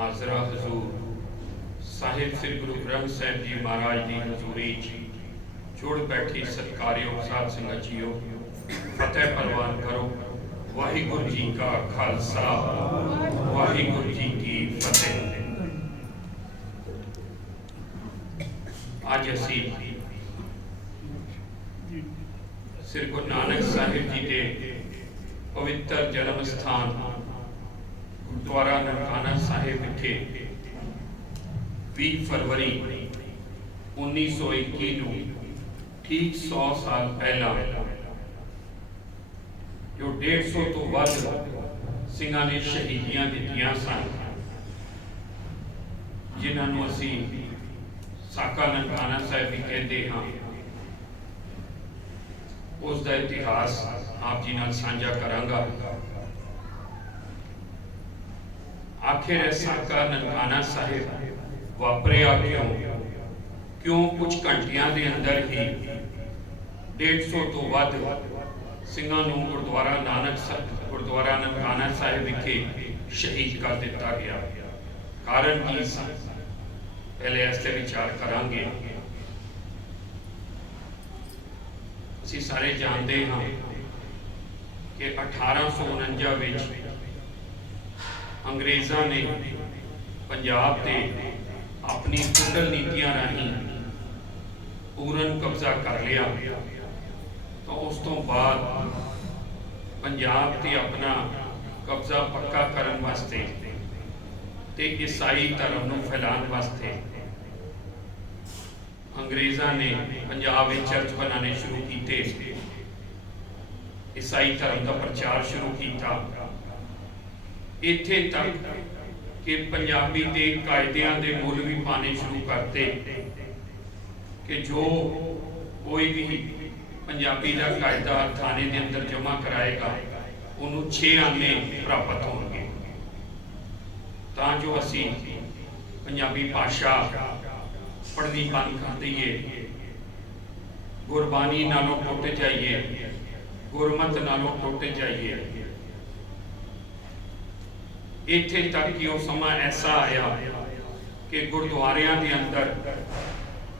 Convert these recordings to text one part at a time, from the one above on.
हाजरा हजूर साहिब श्री गुरु ग्रंथ साहिब जी महाराज की हजूरी जुड़ बैठी सत्कारयोग साध संगत जीओ फतेह परवान करो। वाहिगुरु जी का खालसा वाहिगुरु जी की फतेह। आज असी श्री गुरु नानक साहिब जी के पवित्र जन्म स्थान गुरुद्वारा ननकाना साहिब विखे 20 फरवरी 1921 ठीक 100 साल पहला जो 150 तो वध ਸਿੰਘਾਂ ने शहीदियां दित्तियां सन, जिन्होंने असी साका ननकाना साहिब भी कहते हाँ, उसका इतिहास आप जी नाल साझा करांगा। आखिर साका ननकाना साहिब वापरिया क्यों कुछ घंटिया के अंदर ही 150 तो वध ਸਿੰਘਾਂ ਨੂੰ गुरुद्वारा गुरुद्वारा ननकाना साहिब विखे शहीद कर दिता गया। कारण की सी पहले इससे विचार करांगे। असीं सारे जानते हाँ कि 1849 विच अंग्रेज़ों ने पंजाब से अपनी कुटल नीतियां राही पूर्ण कब्जा कर लिया। तो उस तो बाद पंजाब से अपना कब्जा पक्का करने वास्ते ते ईसाई धर्म नूं फैलाने वास्ते अंग्रेज़ों ने पंजाब में चर्च बनाने शुरू किए, ईसाई धर्म का प्रचार शुरू किया। इत्थे तक कि पंजाबी के कायदियां के मुल भी पाने शुरू करते कि जो कोई भी पंजाबी का कायदा थाने के अंदर जमा कराएगा उन्होंने 6 आने प्राप्त होंगे, तां जो असी पंजाबी भाषा पढ़नी बंद कर दईए, गुरबानी नालों टुट जाइए, गुरमत नालों टुट जाइए। इत्थे तक कि वो समा ऐसा आया कि गुरुद्वारियां के अंदर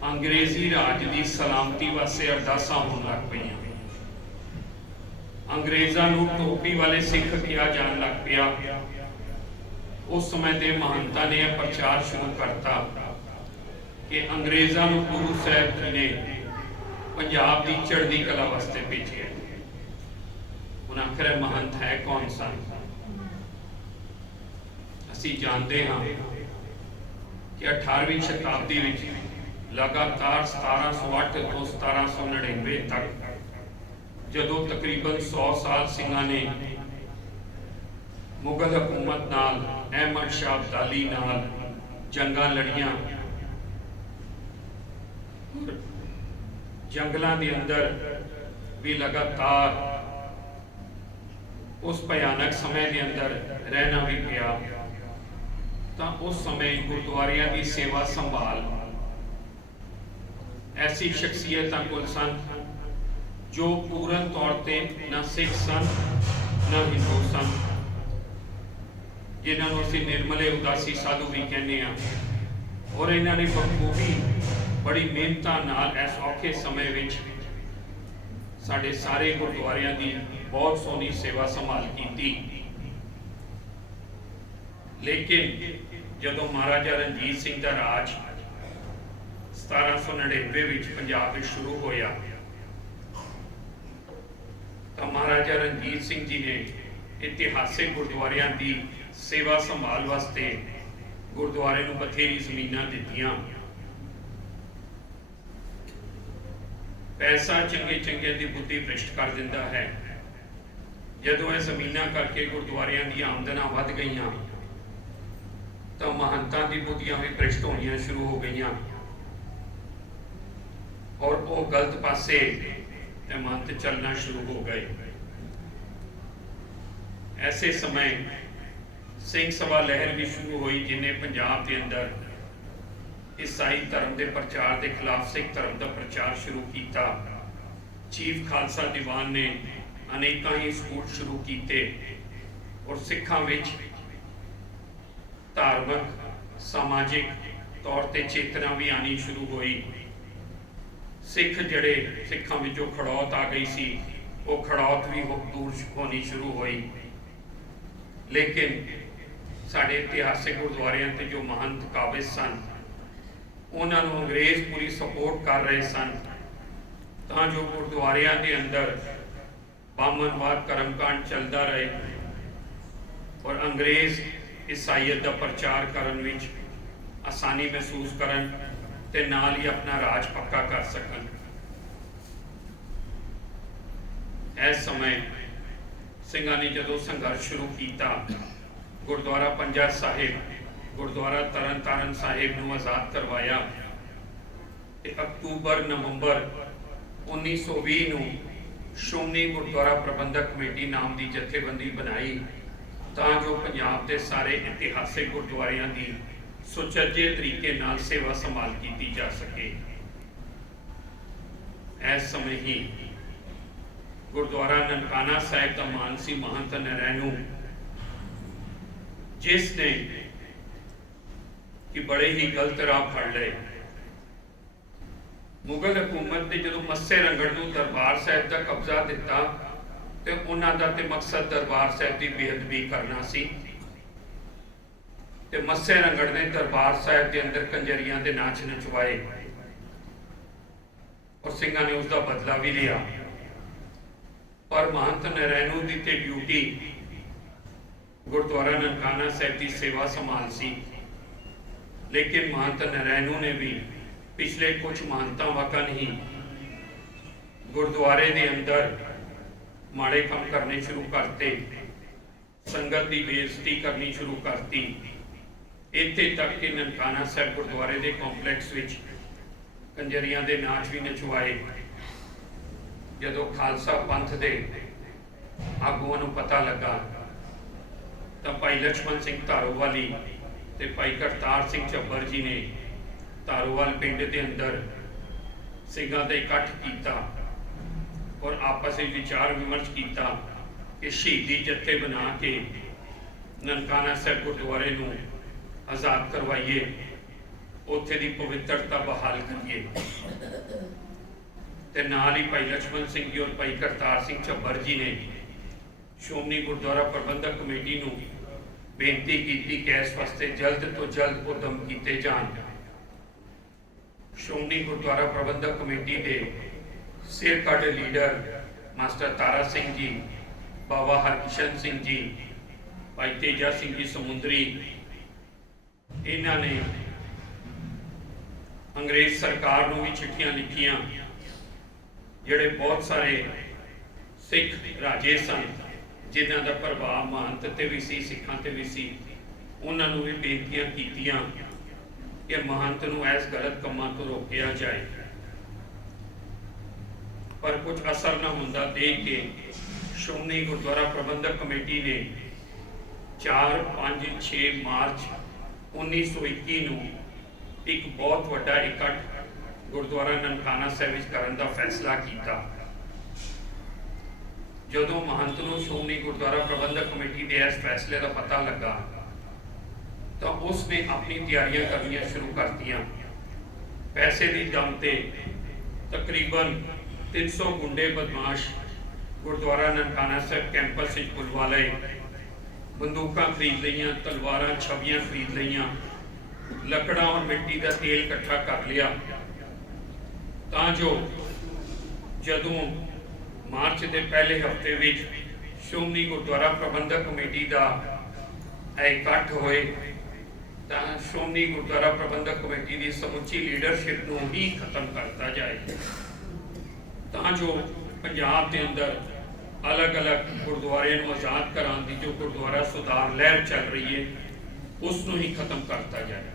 अंग्रेजी राज की सलामती वास्ते अरदासां होण लग पईयां। अंग्रेज़ां नूं टोपी वाले सिख कहा जाण लग पिया। उस समय के महंता ने यह प्रचार शुरू करता कि अंग्रेज़ां नूं गुरु साहिब जी ने पंजाब की चढ़दी कला वास्ते भेजिया। हुण आखिर महंत है कौन सा? असी जानते हाँ कि 18वीं शताब्दी में लगातार 1708 तो 1799 तक जदों तकरीबन 100 साल ਸਿੰਘਾਂ ने मुगल हुकूमत नाल अहमद शाह अब्दाली नाल जंगां लड़ियां, जंगलों के अंदर भी लगातार उस भयानक समय के अंदर रहना भी पिया। तो उस समय गुरुद्वारियां की सेवा संभाल ऐसी शख्सियत कोल सन जो पूर्ण तौर पर न सिख सन न हिंदू सन, जिन्होंने असीं निर्मले उदासी साधु भी कहने हैं। और इन्होंने बखूबी बड़ी मेहनत नाल इस औखे समय विच साडे सारे गुरुद्वारियां की बहुत सोहनी सेवा संभाल की। लेकिन जदों महाराजा रणजीत सिंह का राज 1799 विच पंजाब में शुरू होया तो महाराजा रणजीत सिंह जी ने इतिहासिक गुरुद्वारियां की सेवा संभाल वास्ते गुरुद्वारे नूं बथेरी जमीनां दित्तियां। पैसा चंगे चंगे की बुद्धि भ्रष्ट कर दिंदा है। जदों यह जमीनां करके गुरुद्वारियां दी आमदना वध गईयां तो महंतां दी बुद्धियां भी भ्रष्ट होनियां शुरू हो गई और वो गलत पासे महंत चलना शुरू हो गए। ऐसे समय सिंह सभा लहर भी शुरू हुई जिन्हें पंजाब के अंदर ईसाई धर्म के प्रचार के खिलाफ सिख धर्म का प्रचार शुरू किया। चीफ खालसा दीवान ने अनेक ही स्कूल शुरू किए और सिखां विच धार्मिक समाजिक तौर पर चेतना भी आनी शुरू हुई। सिख जड़े सिखां विचों खड़ौत आ गई सी, वो खड़ौत भी दूर होनी शुरू हुई। लेकिन साढ़े इतिहासिक गुरुद्वारियां ते जो महंत काबिज सन, उन्होंने अंग्रेज पूरी सपोर्ट कर रहे सन, तां जो गुरुद्वारियां दे अंदर बामनवाद कर्मकांड चलता रहे और अंग्रेज ईसाईयत का प्रचार करन विच आसानी महसूस करन ते नाल ही अपना राज पक्का कर सकन। इस समय सिंघां ने जदों संघर्ष शुरू किया, गुरुद्वारा पंजा साहिब, गुरुद्वारा तरन तारण साहिब नूं आज़ाद करवाया ते अक्तूबर नवंबर 1920 नूं श्रोमणी गुरुद्वारा प्रबंधक कमेटी नाम की जथेबंदी बनाई, तां जो पंजाब के सारे इतिहासिक गुरुद्वारियां की सुचज्जे तरीके नाल सेवा संभाल की जा सके। इस समय ही गुरुद्वारा ननकाना साहिब का मानसी महंत नरैनू, जिसने कि बड़े ही गलत राह फड़ लए। मुगल हुकूमत ने जो मस्से रंगड़ नूं दरबार साहिब का कब्जा दिता तो उन्हां दा ते मकसद दरबार साहिब की बेअदबी करना सी। ते मस्से रंगड़ ने दरबार साहिब के अंदर कंजरियां दे नाच नचवाए और सिंघां ने उसका बदला भी लिया। पर महंत नरैनू की ते ड्यूटी गुरुद्वारा ननकाना साहिब की सेवा संभाल सी। लेकिन महंत नरैनू ने भी पिछले कुछ महंतां वकन ही गुरुद्वारे के अंदर माड़े काम करने शुरू करते, संगत की बेइज्जती करनी शुरू करती। इत्थे तक कि ननकाना साहिब गुरुद्वारे के कॉम्पलैक्स विच कंजरियां दे नाच भी नचवाए। जदों खालसा पंथ के आगुआं नूं पता लगा तो भाई लक्ष्मण सिंह धारोवाली ते भाई करतार सिंह झब्बर जी ने धारोवाल पिंड के अंदर सिंघां दा इकट्ठ किया और आपस में विचार विमर्श किया कि शहीदी जत्थे बना के ननकाना साहिब गुरुद्वारे नूं आज़ाद करवाइए, उत्थे दी पवित्रता बहाल करिए। ते नाल ही भाई लक्ष्मण सिंह जी और भाई करतार सिंह झब्बर जी ने श्रोमणी गुरुद्वारा प्रबंधक कमेटी नूं बेनती की कि इस वास्ते जल्द तो जल्द उद्यम किए जान। श्रोमणी गुरुद्वारा प्रबंधक कमेटी के सिर कड़ लीडर मास्टर तारा सिंह जी, बाबा हरकिशन सिंह जी, भाई तेजा सिंह जी समुंदरी, इन्हां ने अंग्रेज सरकार नूं भी चिट्ठियां लिखियां। जिहड़े बहुत सारे सिख राजे सन जिन्हां दा प्रभाव महंत ते भी सी, सिखां ते भी सी, उन्हां नूं भी बेनतियां कीतियां कि महंत नूं इस गलत कामां तो रोकिया जाए। पर कुछ असर न होंदा देख के श्रोमणी गुरुद्वारा प्रबंधक कमेटी ने 4, 5, 6 मार्च 1921 नूं एक बहुत वड्डा इकट्ठ गुरुद्वारा ननकाना साहिब विच करन दा फैसला किया। जदों महंत नूं श्रोमणी गुरुद्वारा प्रबंधक कमेटी के इस फैसले का पता लगा तो उसने अपनी तैयारियां करनियां शुरू कर दियां। पैसे की दम ते तकरीबन 300 गुंडे बदमाश गुरुद्वारा ननकाना साहिब कैंपस में बुलवा लए, बंदूकां खरीद लईयां, तलवारां छवियां खरीद लईयां, लकड़ा और मिट्टी का तेल इकट्ठा कर लिया, तां जो जदों मार्च के पहले हफ्ते विच श्रोमणी गुरुद्वारा प्रबंधक कमेटी का इकट्ठ होए तां श्रोमणी गुरुद्वारा प्रबंधक कमेटी की समुची लीडरशिप नूं ही खत्म करता जाए, तां जो पंजाब के अंदर अलग अलग गुरुद्वारे नूं आज़ाद कराने की जो गुरुद्वारा सुधार लहर चल रही है उसनूं ही खत्म करता जाए।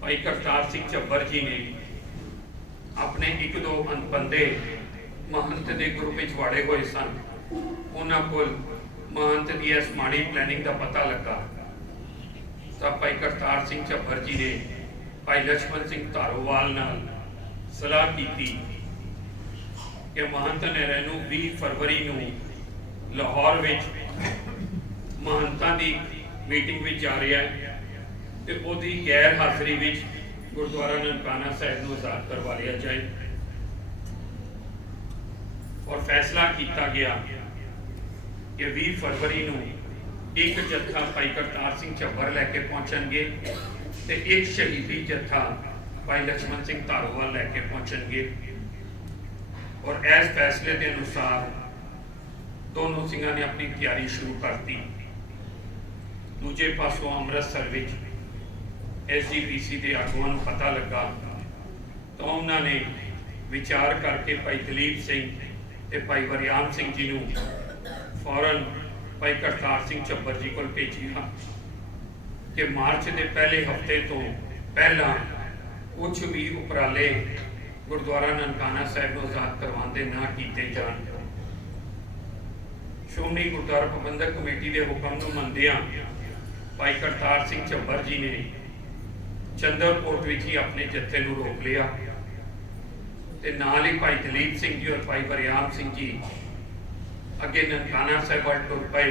भाई करतार सिंह झब्बर जी ने अपने 1-2 बंदे महंत के ग्रुप में वाड़े हुए सन, उन्हां कोल महंत की इस माड़ी प्लैनिंग का पता लगा तो भाई करतार सिंह झब्बर जी ने भाई लक्ष्मण सिंह धारोवाल नाल सलाह की कि महंत नरैनू 20 फरवरी नूं लाहौर विच महंतां दी मीटिंग में जा रहा है तो उसकी गैर हाज़री में गुरुद्वारा ननकाना साहिब को आज़ाद करवा लिया जाए और फैसला किया गया कि 20 फरवरी को एक जत्था भाई करतार सिंह झब्बर लैके पहुँचणगे तो एक शहीदी जत्था भाई लक्ष्मण सिंह धारोवाल लैके पहुँचणगे और इस फैसले के अनुसार दोनों सिंघां ने अपनी तैयारी शुरू कर दी। दूजे पासों अमृतसर SGPC के आगुआं को पता लगा तो उन्होंने विचार करके भाई दलीप सिंह ते भाई वरियाम सिंह जी को फौरन भाई करतार सिंह झब्बर जी को भेजिया कि मार्च के पहले हफ्ते तो पहला कुछ भी उपराले गुरुद्वारा ननकाना साहिब को आज़ाद करवाने ना किए जान। श्रोमणी गुरुद्वारा प्रबंधक कमेटी के हुक्म को मनदिया भाई करतार सिंह झब्बर जी ने चंद्रकोट में ही अपने जत्थे को रोक लिया ते नाल ही भाई दलीप सिंह जी और भाई वरियाम सिंह जी अगे ननकाना साहिब वाल टुर पे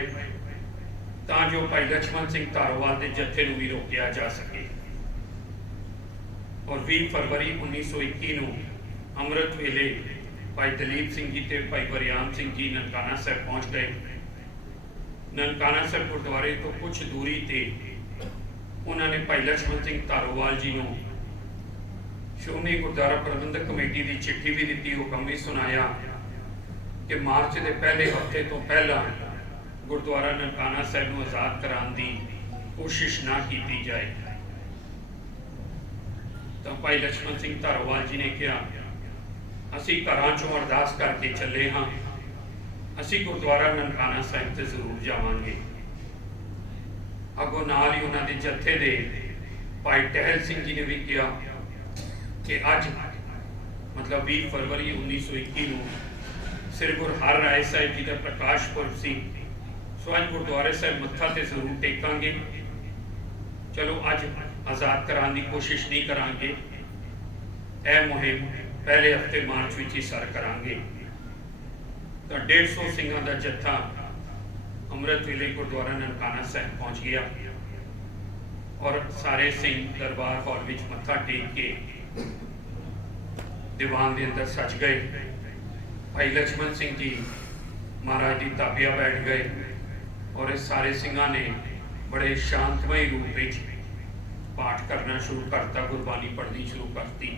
तां भाई लक्ष्मण सिंह धारोवाल के जत्थे को भी रोकया जा सके। और 20 फरवरी 1921 को अमृत वेले भाई दलीप सिंह जी ते भाई वरियाम सिंह जी ननकाना साहिब पहुँच गए। ननकाना साहिब गुरुद्वारे तो कुछ दूरी ते उन्होंने भाई लक्ष्मण सिंह धारोवाल जी को श्रोमणी गुरुद्वारा प्रबंधक कमेटी की चिट्ठी भी दी, हुक्म भी सुनाया कि मार्च के पहले हफ्ते तो पहला गुरुद्वारा ननकाना साहिब को आज़ाद कराने की कोशिश ना की जाए। तो भाई लक्ष्मण सिंह धारोवाल जी ने कहा असी घरां चों अरदास करके चले हाँ, असी गुरुद्वारा ननकाना साहिब से जरूर जावांगे। अगों नाल ही उन्होंने जत्थे दे भाई टहल सिंह जी ने भी कहा कि अज मतलब 20 फरवरी 1921 को श्री गुरु हर राय साहिब जी का प्रकाश पुरब सी, सो अज गुरुद्वारे साहिब मत्था ते जरूर टेकांगे। चलो अज आज़ाद कराने की कोशिश नहीं करांगे, यह मुहिम पहले हफ्ते मार्च में ही सर करांगे। तो 150 सिंघां का जत्था अमृत वेले गुरुद्वारा ननकाना साहिब पहुँच गया और सारे सिंह दरबार हॉल में मत्था टेक के दीवान के अंदर सज गए। भाई लक्ष्मण सिंह जी महाराज की ताबिया बैठ गए और इस सारे सिंघां ने बड़े शांतमय रूप में पाठ करना शुरू करता, गुरबानी पढ़नी शुरू करती।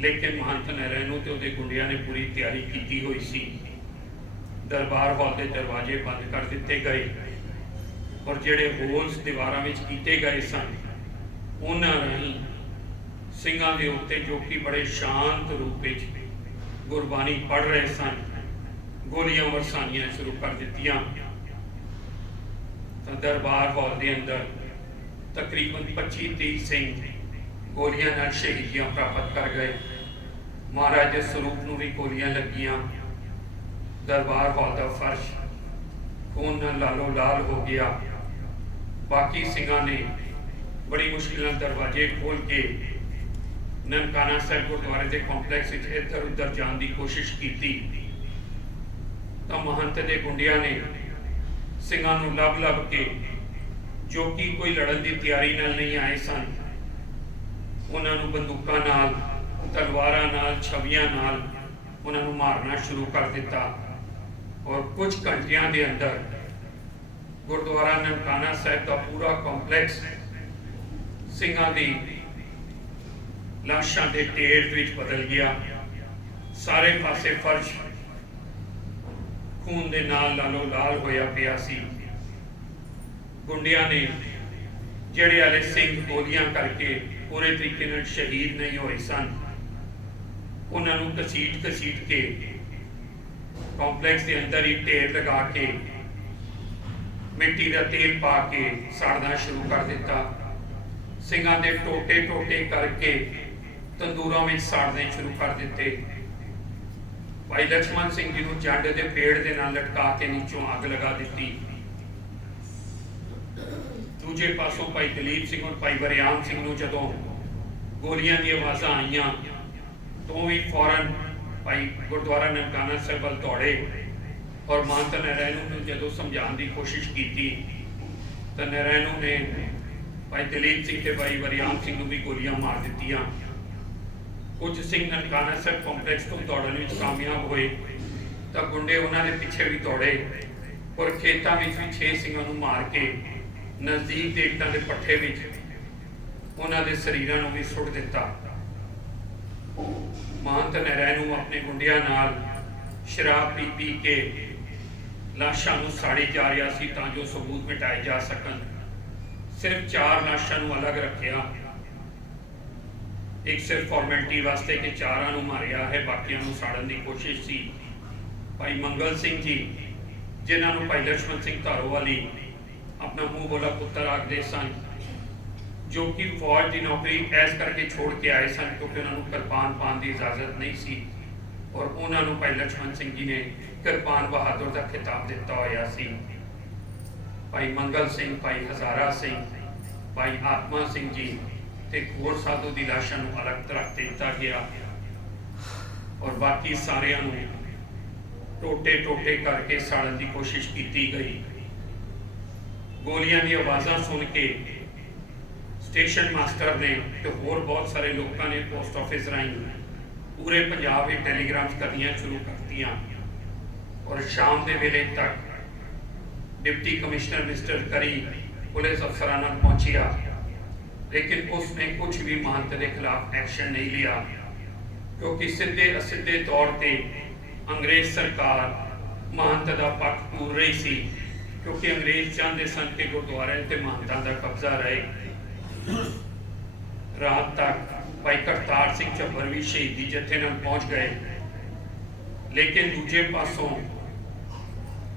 लेकिन महंत नारायण ते उहदे गुंडियां ने पूरी तैयारी की हुई सी। दरबार हॉल के दरवाजे बंद कर दिते गए और जेड़े होल्स दीवारां विच कीते गए सन उन्हां राहीं सिंघां दे उत्ते जो कि बड़े शांत रूप विच गुरबानी पढ़ रहे सन गोलियां वरसानियां शुरू कर दित्तियां। तो दरबार हॉल के अंदर तकरीबन 25-30 सिंह गोलियां नाल शहीदियां प्राप्त कर गए। महाराज के स्वरूप नूं भी गोलियां लगियां। दरबार हॉल का फर्श खून नाल लालो लाल हो गया। बाकी सिंघां ने बड़ी मुश्किल दरवाजे खोल के ननकाना साहिब गुरुद्वारे के कॉम्पलैक्स इधर उधर जाने की कोशिश की। तो महंत के गुंडियां ने सिंघां नूं लभ लभ के जो कि कोई लड़न की तैयारी नाल नहीं आए सन उन्होंने बंदूकों नाल तलवारां नाल छवियां नाल उन्होंने मारना शुरू कर दिता और कुछ घंटिया के अंदर गुरुद्वारा ननकाना साहिब का पूरा कॉम्पलैक्स सिंघां दी लाशां के ढेर विच बदल गया। सारे पासे फर्श खून दे नाल लालो लाल होया पिया सी। गुंडियां ने जेड़े वाले सिंह गोलियां करके पूरे तरीके नाल शहीद नहीं होए सन उन्होंने घसीट घसीट के कॉम्पलैक्स के अंदर ही ढेर लगा के मिट्टी का तेल पा के साड़ना शुरू कर दिता। सिंघां दे टोटे टोटे करके तंदूरों में साड़ने शुरू कर दिते। भाई लक्ष्मण सिंह जी को जंड के पेड़ के नाल लटका के नीचों अग लगा दी। दूजे पासों भाई दलीप सिंह और भाई वरियाम सिंह को जदों गोलियां दी आवाज़ां आईयां तो भी फौरन भाई गुरुद्वारा ननकाना साहिब वाल दौड़े और महंत नारायण को जदों समझाने की कोशिश की तो नरैनू ने भाई दलीप सिंह ते भाई वरियाम सिंह नूं भी गोलियां मार दित्तियां। कुछ सिंह ननकाना साहिब कंपलैक्स तो दौड़न विच कामयाब होए तो गुंडे उन्हां दे पिछे भी दौड़े और खेतां विच भी 6 सिंहां नूं मार के नज़दीक दे इट्टां दे पट्ठे विच उन्हां दे शरीरां नूं भी सुੱਟ दिता। महंत नरैनू अपने गुंडियां नाल शराब पी के लाशां नूं साड़ी जा रहा सी तां जो सबूत मिटाए जा सकन। सिर्फ 4 लाशां नूं अलग रखिया, एक सिर्फ फॉर्मैलिटी वास्ते कि 4 नूं मारिया है, बाकियां नूं साड़न की कोशिश सी। भाई मंगल सिंह जी जिन्हां नूं भाई लक्ष्मण सिंह धारोवाली अपना मुंह बोला पुत्र आखदे सन, जो कि फौज की नौकरी ऐस करके छोड़ के आए सन क्योंकि उन्होंने किरपान पाने की इजाजत नहीं सी और उन्होंने भाई लक्ष्मण सिंह जी ने किरपान बहादुर का खिताब दिता होया सी। भाई मंगल सिंह, भाई हजारा सिंह, भाई आत्मा सिंह जी ते होर साधु की लाशां नूं अलग रख दिता गया और बाकी सारियां नूं टोटे टोटे करके साड़न की कोशिश की गई। गोलियां की आवाज़ां सुन के स्टेशन मास्टर ने तो होर बहुत सारे लोगों ने पोस्ट ऑफिस राही पूरे पंजाब में टैलीग्राम्स करनियां शुरू कर दियां और शाम के वेले तक डिप्टी कमिश्नर मिस्टर करी पुलिस अफसरां नाल पहुंचिया, लेकिन उसने कुछ भी महंत के खिलाफ एक्शन नहीं लिया क्योंकि सीधे असीधे तौर पर अंग्रेज सरकार महंत का पक्ष पूर रही सी क्योंकि अंग्रेज चाहते सन कि गुरुद्वारे ते महंतां का कब्जा रहे। रात तक भाई करतार सिंह झब्बर भी शहीदी जत्थे नाल पहुंच गए, लेकिन दूजे पासों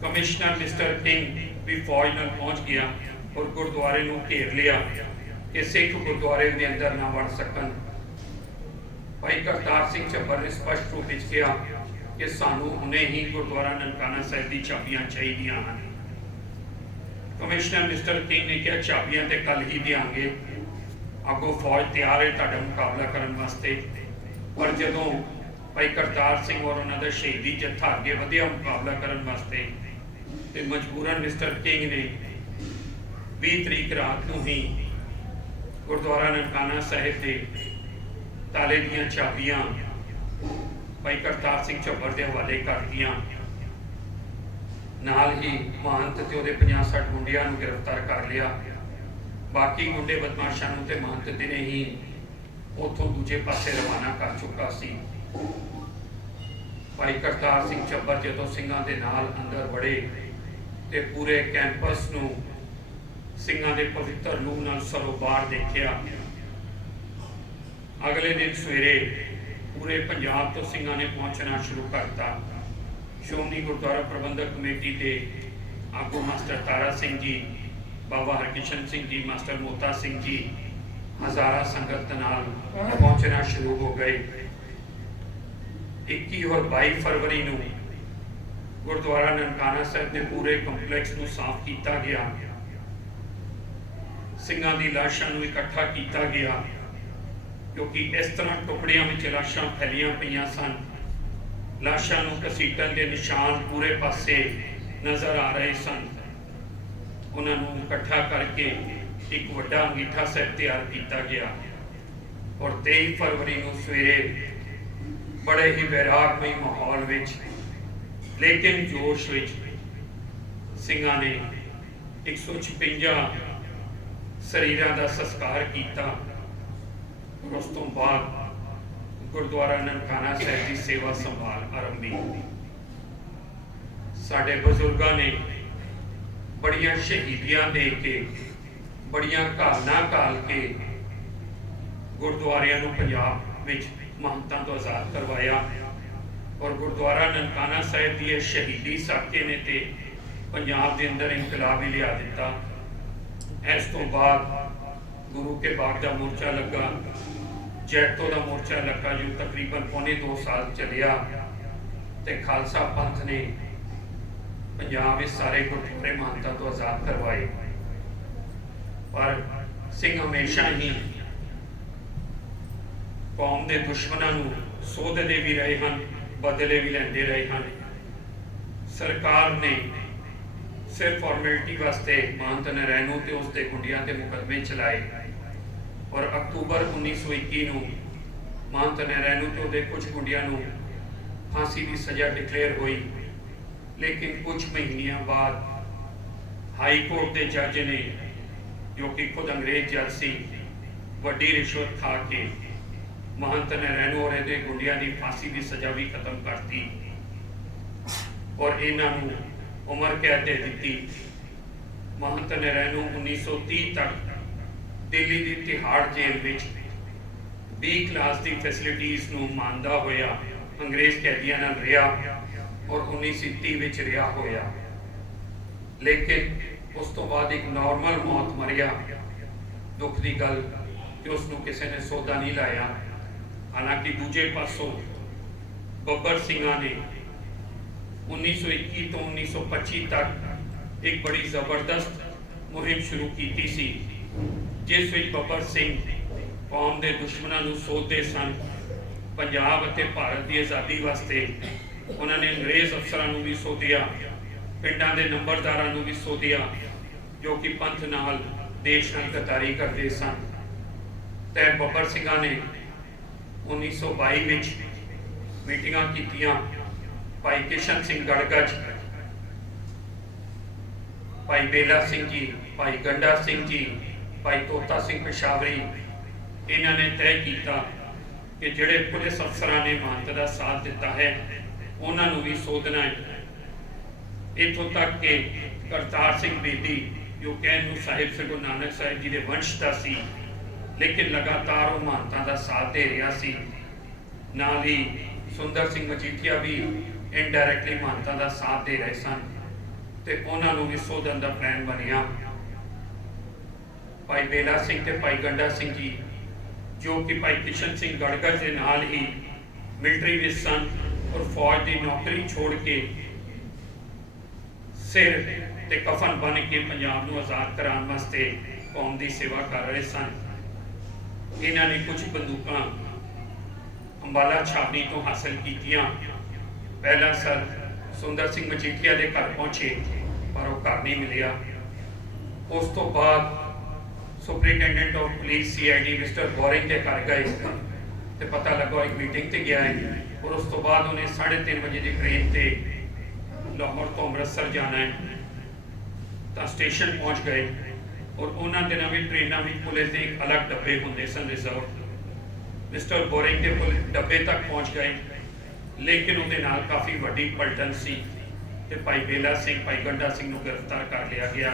कमिश्नर मिस्टर किंग भी फौज नाल पहुंच गया और गुरुद्वारे नूं घेर लिया कि सिख गुरुद्वारे के अंदर ना वड़ सकन। भाई करतार सिंह झब्बर ने स्पष्ट रूप में कहा कि सानू हुणे ही गुरुद्वारा ननकाना साहिब की चाबियां चाहिए हैं। कमिश्नर मिस्टर किंग ने कहा चाबियां तो कल ही देंगे, अगों फौज तैयार है तुहाडा मुकाबला करने वास्ते। पर जदों भाई करतार सिंह और उन्होंने शहीदी जत्था अगे वधिया मुकाबला करने वास्ते तो मजबूरन मिस्टर किंग ने 20 तरीक रात को ही गुरुद्वारा ननकाना साहिब के ताले दियां चाबियां भाई करतार सिंह झब्बर के हवाले कर दियां। नाल ही महंत ते उहदे 50-60 गुंडियां नूं गिरफ्तार कर लिया। बाकी गुंडे बदमाशां नूं ते महंत दिने ही उथों दूजे पासे रवाना कर चुका सी। भाई करतार सिंह झब्बर जदों सिंघां दे नाल अंदर वड़े ते पूरे कैंपस नूं सिंघां दे पवित्र लूह नाल सरोबार देखिया। अगले दिन सवेरे पूरे पंजाब तो सिंघां ने पहुंचना शुरू करता। श्रोमणी गुरुद्वारा प्रबंधक कमेटी के आगू मास्टर तारा सिंह जी, बाबा हरकिशन सिंह जी, मास्टर मोता सिंह जी हजारा संगत नाल पहुंचना शुरू हो गए। 21 और 22 फरवरी नूं गुरुद्वारा ननकाना साहिब के पूरे कंपलैक्स नूं साफ किया गया। सिंघां दी लाशां नूं इकट्ठा किया गया क्योंकि इस तरह टुकड़ियां विच लाशां फैलियां पईयां सन। लाशां नूं घसीटण दे निशान पूरे पासे नज़र आ रहे सन। उन्हां नूं इकट्ठा करके एक वड्डा अंगीठा साहिब तैयार किया गया और 23 फरवरी नूं सवेरे बड़े ही वैरागमई माहौल विच लेकिन जोश विच सिंघां ने 156 शरीरां दा संस्कार किया और उस तो बाद गुरुद्वारा ननकाना साहिब की सेवा संभाल आरंभी। साडे बजुर्गों ने बड़ियां शहीदियां दे के बड़ियां घालना घाल के गुरुद्वारियां नूं पंजाब विच महंतां तो आज़ाद करवाया और गुरुद्वारा ननकाना साहिब की शहीदी साके ने ते पंजाब के अंदर इनकलाब ही लिया दिता। इस तो बाद गुरु के बाग का मोर्चा लगा, जैतो का मोर्चा लगा जो तकरीबन पौने 2 साल चलिया ते खालसा पंथ ने पंजाब में सारे गुरुद्वारे महंतां तो आज़ाद करवाए। पर सिंह हमेशा ही कौम के दुश्मनों नूं सोधदे भी रहे हैं, बदले भी लेंदे रहे हैं। सरकार ने सिर्फ फॉर्मेलिटी वास्ते महंत नरैनू ते उसके गुंडियां ते मुकदमे चलाए और अक्तूबर 1921 नूं महंत नरैनू ते उहदे कुछ गुंडियां नूं फांसी की सज़ा डिक्लेयर हुई। लेकिन कुछ महीनों बाद हाई कोर्ट के जज ने, जो कि खुद अंग्रेज जज सी, वड्डी रिश्वत खा के महंत नरैनू और इहदे गुंडियां की फांसी की सज़ा भी खत्म करती और इन्हों उम्र कैद दे दी। महंत नरैनू 1930 तक दिल्ली की तिहाड़ जेल में 20 क्लास की फैसिलिटीज़ नूं मानदा होया अंग्रेज कैदियों नाल रिहा और 1930 में रिहा होया। लेकिन उस तो बाद एक नॉर्मल मौत मरिया। दुख की गल कि उसनूं किसी ने सौदा नहीं लाया। हालांकि दूजे पासों बब्बर सिंघा ने 1921 तो 1925 तक एक बड़ी जबरदस्त मुहिम शुरू की सी, जिस विच बब्बर सिंह कौम के दुश्मनों को सोधते सन। पंजाब और भारत की आज़ादी वास्ते उन्होंने अंग्रेज अफसरों को भी सोधिया, पिंडां के नंबरदारों को भी सोधिया, जो कि पंथ नाल देश नाल गद्दारी करते सन। तो बब्बर सिंघा ने 1922 मीटिंगां कीतियां। भाई किशन सिंह गड़गज, भाई बेला सिंह जी, भाई गंडा सिंह जी, भाई तोता सिंह पेशावरी, इन्होंने तय किया कि जिहड़े पुलिस अफसरां ने महंत का साथ दिता है उन्होंने भी सोधना है। इतों तक के करतार सिंह बेदी, जो कहन साहिब श्री गुरु नानक साहिब जी के वंश का सी, लेकिन लगातार वो महंतां का साथ दे रहा सी। नाल ही सुंदर सिंह मजीठिया भी इनडायरैक्टली महंतां का साथ दे रहे सन, तो उन्होंने भी सोधन का प्लान बनिया। भाई बेला सिंह ते भाई गंडा सिंह जी, जो कि भाई किशन सिंह गड़गज के नाल ही मिलिटरी विच सन और फौज की नौकरी छोड़ के सिर ते कफन बन के पंजाब को आज़ाद कराने वास्ते कौम की सेवा कर रहे सन। इन्होंने कुछ बंदूकां अंबाला छावनी तो हासिल कीतियां। पहला सर सुंदर सिंह मजीठिया के घर पहुंचे पर वो घर नहीं मिलिया। उस तो बाद superintendent of police CID mister boring के घर गए तो पता लगा एक मीटिंग से गया है और उस तो बाद उन्हें 3:30 बजे की ट्रेन से लाहौर तो अमृतसर जाना है। तो स्टेशन पहुंच गए और उन्होंने दिनों में ट्रेनों में पुलिस के एक अलग डब्बे होंगे सन रिजर्व। मिस्टर बोरिंग के डब्बे तक पहुंच गए, लेकिन उहदे नाल काफ़ी वड्डी पलटन सी ते भाई बेला सिंह, भाई गंडा सिंह को गिरफ्तार कर लिया गया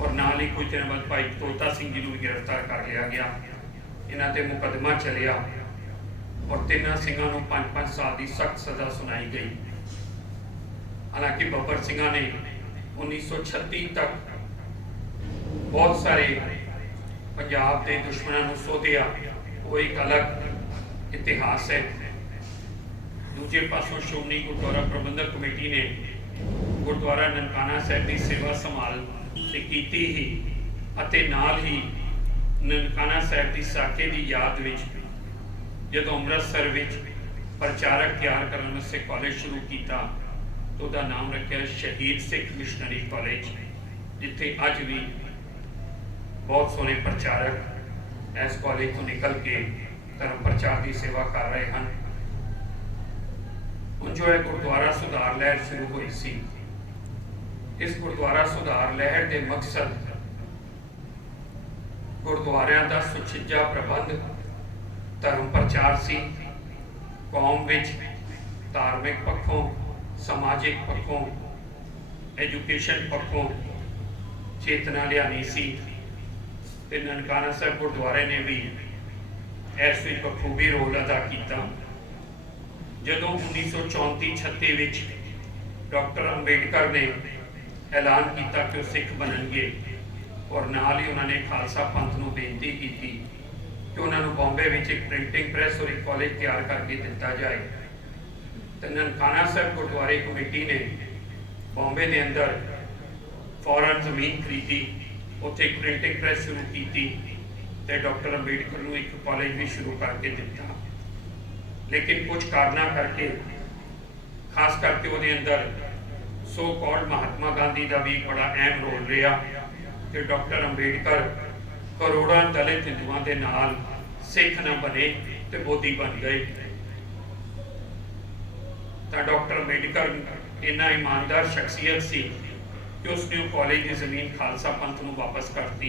और नाल ही कुछ दिन बाद भाई तोता सिंह जी को भी गिरफ्तार कर लिया गया। इन्हां ते मुकदमा चलिया और तिन्हां सिंघां नूं 5-5 साल की सख्त सज़ा सुनाई गई। हालांकि बब्बर सिंघा ने 1936 तक बहुत सारे पंजाब के दुश्मनों को सोधिया, वो एक अलग इतिहास है। दूजे पासों श्रोमणी गुरुद्वारा प्रबंधक कमेटी ने गुरुद्वारा ननकाना साहिब की सेवा संभाल ते कीती ही अते नाल ही ननकाना साहिब की साके की याद विच जदों अमृतसर विच प्रचारक तैयार करने वास्ते कॉलेज शुरू किया तो उसका नाम रखा शहीद सिख मिशनरी कॉलेज, जिथे अज भी बहुत सोहने प्रचारक इस कॉलेज तो निकल के धर्म प्रचार की सेवा कर रहे हैं। ਹੁਣ जो है गुरुद्वारा सुधार लहर शुरू हुई सी। इस गुरुद्वारा सुधार लहर के मकसद गुरुद्वारियां दा सुचिजा प्रबंध, धर्म प्रचार सी, कौम विच धार्मिक पक्षों, समाजिक पक्षों, एजुकेशन पक्षों चेतना लियानी सी। ते ननकाना साहिब गुरुद्वारे ने भी इस विच बखूबी रोल अदा किया। जदों 1934-36 डॉक्टर अंबेडकर ने ऐलान किया कि वह सिख बननगे और नाल ही उन्होंने खालसा पंथ को बेनती की कि उन्होंने बॉम्बे में एक प्रिंटिंग प्रेस और एक कॉलेज तैयार करके दिता जाए। तो ननकाना साहिब गुरुद्वारे कमेटी ने बॉम्बे के अंदर फौरन जमीन खरीदी, उत्थे एक प्रिंटिंग प्रेस शुरू की तो डॉक्टर अंबेडकर को एक कॉलेज भी शुरू करके दिता। लेकिन कुछ कारणों करके खास करके वो अंदर सो कॉल्ड महात्मा गांधी का भी बड़ा अहम रोल रहा कि डॉक्टर अंबेडकर करोड़ों दलित हिंदुओं के नाल सिख न बने तो बोधी बन गए। तो डॉक्टर अंबेडकर इन्ना ईमानदार शख्सियत सी कि उसने कॉलेज की जमीन खालसा पंथ को वापस करती,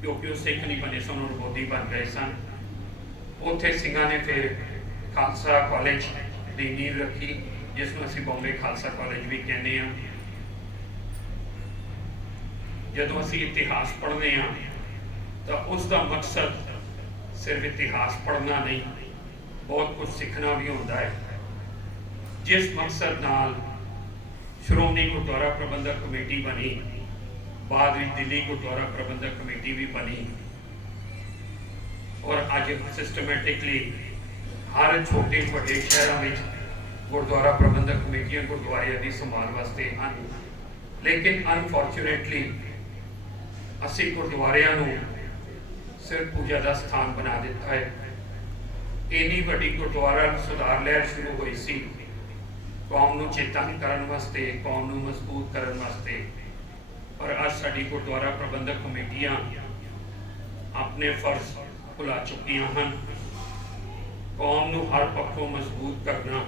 क्योंकि वो सिख नहीं बने सन, उन्होंने बोधी बन गए सन। उत्थे सिंघां ने फिर खालसा कॉलेज की नींव रखी, जिसमें असीं बॉम्बे खालसा कॉलेज भी कहने हैं। जदों असीं इतिहास पढ़ने हैं तो उसका मकसद सिर्फ इतिहास पढ़ना नहीं, बहुत कुछ सीखना भी होता है। जिस मकसद नाल श्रोमणी गुरुद्वारा प्रबंधक कमेटी बनी, बाद में दिल्ली गुरुद्वारा प्रबंधक कमेटी भी बनी, और अज सिस्टमैटिकली हर छोटे बड़े शहरों में गुरुद्वारा प्रबंधक कमेटियां गुरुद्वारे की संभाल वास्ते हैं। लेकिन अनफॉर्चुनेटली असी गुरुद्वारियां नूं सिर्फ पूजा का स्थान बना दिता है। इन्नी वड्डी गुरुद्वारा सुधार लहर शुरू हुई सी कौम नूं चेतन करन वास्ते, कौम नूं मजबूत करन वास्ते, पर अज साडी गुरुद्वारा प्रबंधक कमेटियां अपने फर्ज भुला चुकियां हैं। कौम नूं हर पक्षों मजबूत करना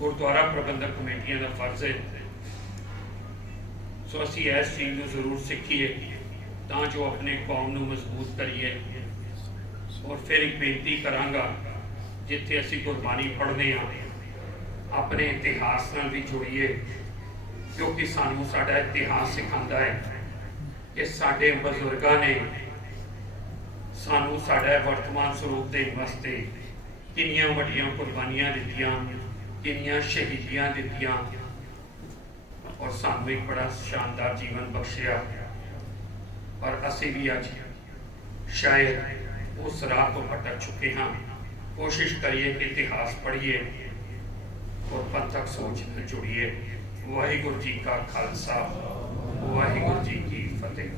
गुरुद्वारा प्रबंधक कमेटियां का फर्ज है। सो असी इस चीज़ को जरूर सीखिए तां जो अपने कौम नूं मजबूत करिए। और फिर एक बेनती करांगा, जिथे असी गुरबाणी पढ़ने हैं अपने इतिहास नाल भी जुड़िए, क्योंकि सानू साडा इतिहास सिखाता है कि साडे बजुर्गां ने सानू साडा वर्तमान स्वरूप देने वास्ते कितनियां वड्डियां कुर्बानियां दित्तियां, कितनियां शहीदियां दित्तियां, और सानू एक बड़ा शानदार जीवन बख्शिया। पर असी भी अज शायद उस राह तो भटक चुके हाँ। कोशिश करिए कि इतिहास पढ़िए और पंथक सोच में जुड़िए। वाहिगुरू जी का खालसा, वाहिगुरू जी की फतेह।